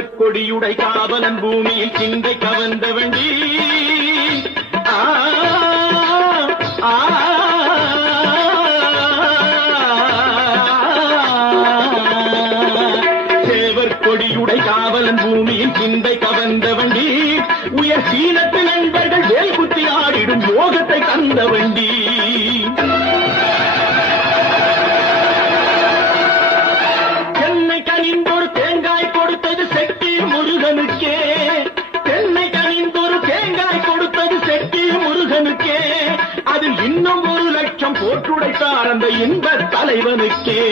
சேவர் கொடியுடை காவலன் பூமியில் சிந்தை கவர்ந்த வண்டி சேவர் கொடியுடை காவலன் பூமியில் சிந்தை கவர்ந்த வண்டி உயர் சீனத்து நண்பர்கள் வேல் குத்தி ஆடிடும் யோகத்தை தந்த வண்டி தென்னை கனிந்தொரு தேங்காய் கொடுத்தது செட்டி முருகனுக்கே தென்னை கனிந்தொரு தேங்காய் கொடுத்தது செட்டி முருகனுக்கே அதில் இன்னும் 1 லட்சம் போட்டுடைத்தார் அந்த இன்ப தலைவனுக்கே